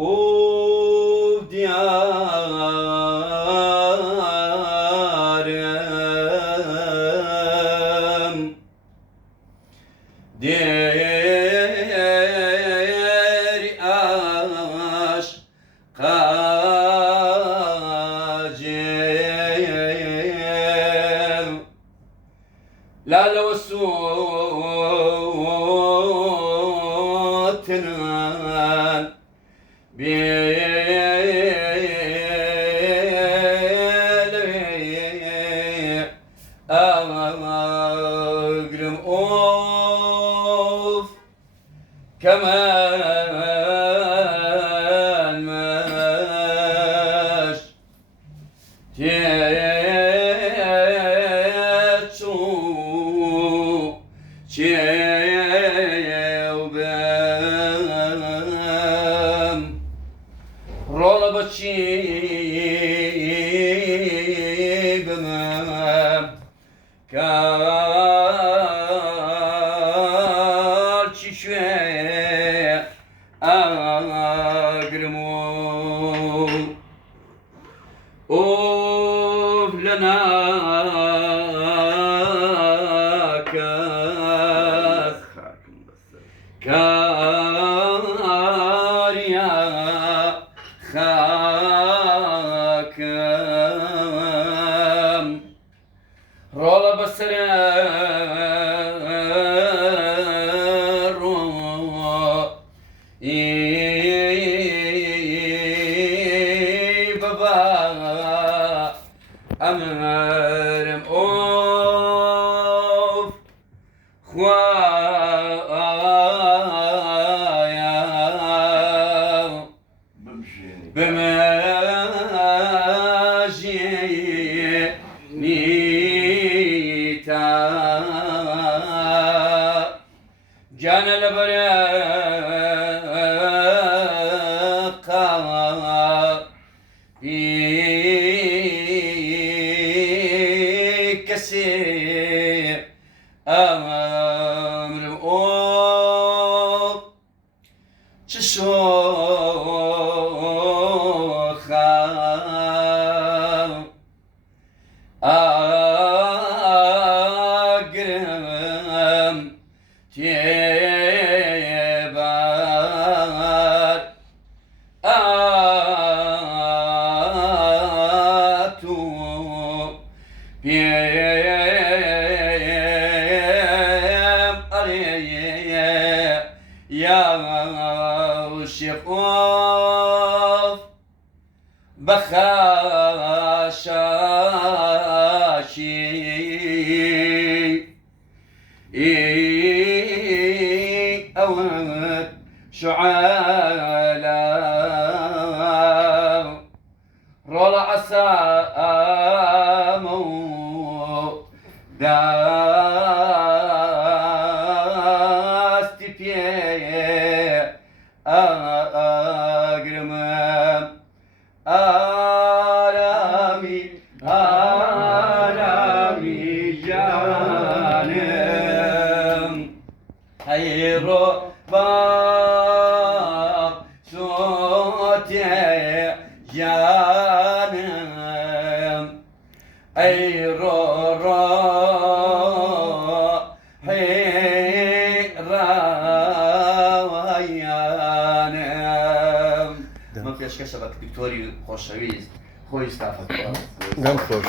of diyarım der aşka cem lale ve suğutnan أغرم أوف كمان ماش تيتشو تيوبام رولا بچي بمام كارچي شوي أغرمو أوف لنا كاريا خاكم رولا بسر بابا أمرم أوف خوايا بمجي نيتا جان البرقا كسي أمر أوب تشوخا أقرم تيبار آتو بيم أريه يا شيخوف بخاشاشي أود شعالا رولا عسامو داستي بيه أقرمم آرامي آرامي جانم هيرو باب صوتي جانم أي رو رو حيرانم ما فيش كشبك دكتوري خوشويز خوي استعفت جم خوش